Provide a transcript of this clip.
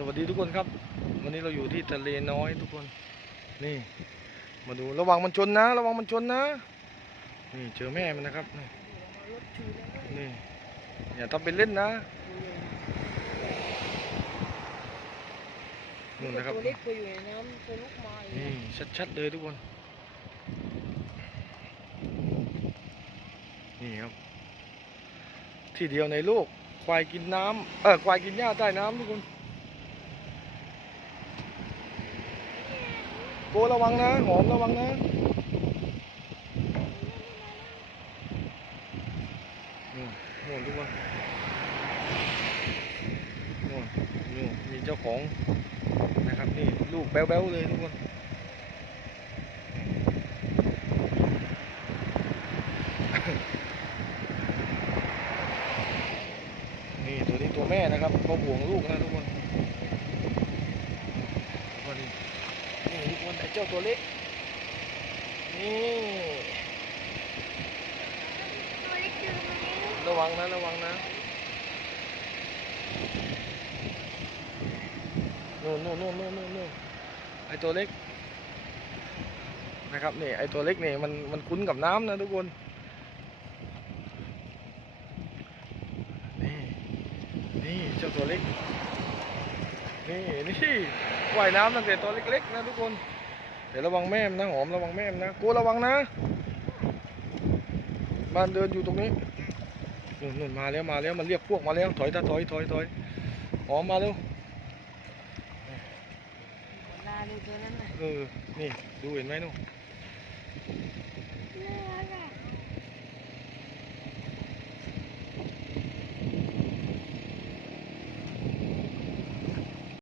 สวัสดีทุกคนครับ วันนี้เราอยู่ที่ทะเลน้อยทุกคน นี่ มาดูระวังมันชนนะ ระวังมันชนนะ นี่เจอแม่มันนะครับ นี่นี่อย่าทำเป็นเล่นนะนู่นนะครับตัวเล็กไปอยู่ในน้ำตัวลูกไม้นี่ชัดๆเลยทุกคน นี่ครับ ที่เดียวในโลกควายกินน้ำเออควายกินหญ้าใต้น้ำทุกคน โกระวังนะหอมระวังนะนู่นนู่นทุกคนนู่นนู่นมีเจ้าของนะครับนี่ลูกแบ๊วๆเลยทุกคนนี่ตัวนี้ตัวแม่นะครับเขาห่วงลูกนะทุกคนทุกคน นี่นี่ทุกคนไอเจ้าตัวเล็ก นี่ ระวังนะ ระวังนะนู่นนู่นนู่นนู่นนู่นไอตัวเล็ก นะครับนี่ไอตัวเล็กนี่มันมันคุ้นกับน้ำนะทุกคนนี่นี่เจ้าตัวเล็กนี่นี่ว่ายน้ำตั้งแต่ตัวเล็กๆนะทุกคน เดี๋ยวระวังแม่มันนะหอมระวังแม่มันนะกูระวังนะ บ้านเดินอยู่ตรงนี้นู่นนู่นมาแล้วมาแล้วมันเรียกพวกมาแล้วถอยตาถอยถอยถอยหอมมาเร็วหัวหน้าดูตัวนั้นน่ะเออนี่ดูเห็นไหมนู่นน่ารักอะ